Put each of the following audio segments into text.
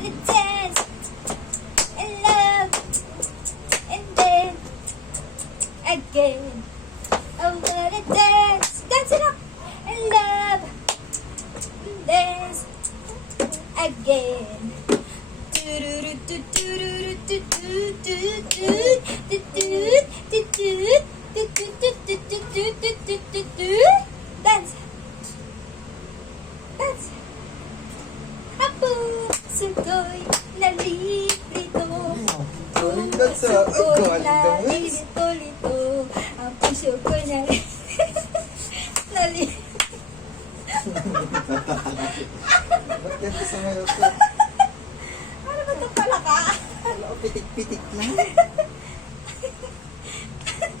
wanna dance in love and then again. I wanna dance, dance it up in love and dance again. Dance. Dance. Ang puso ko'y nalilito. Ang puso ko'y nalilito-lito. Ang puso ko'y nalilito. Ba't ganito sa ngayon ko? Ano ba itong palaka? Wala ko, pitik-pitik lang.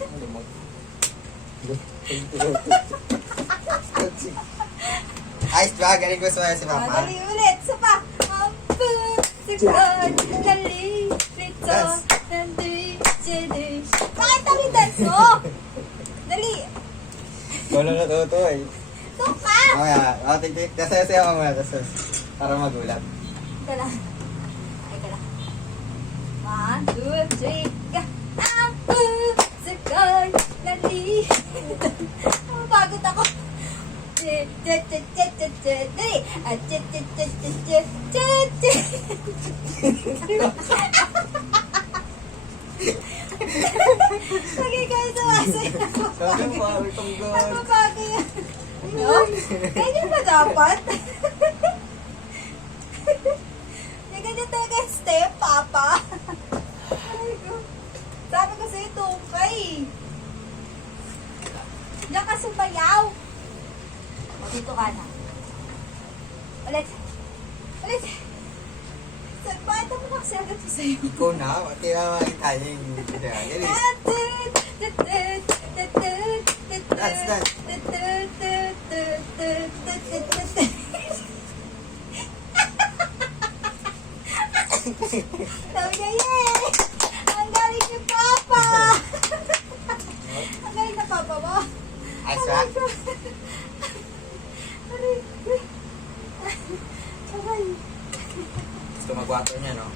Ano mo? Ayos ba? Galing ko sa si Papa. Dali ulit. Isa pa. Ang puso ko'y nalilito. Bakit dali dance mo? Dali. Wala na to eh. Ito ka. Mamaya, tigtik. Dasaya-saya ka muna. Para magulat. Ito lang. Ay, ka lang. 1, 2, 3, go! Ang puso ko'y nalilito. Mapagod ako. Dali! Lagi kayo sumasayaw. Sabi mo, itong God. Napapago yan. No? Ganyan ba dapat? May ganyan talaga yung step, Papa. Ay, ko. Sabi ko sa'yo, tukay. Diyan ka sumayaw. O, dito ka na. Ulit. Ulit. Bakit ako kasi agad ko sa'yo? Ikaw na, kaya makita niya yung video. Dance, dance. Sabi niya, yay! Ang galing ni Papa! Ang galing na Papa mo. Ayos ba? Aray. Aray. Gusto magwato niya, no?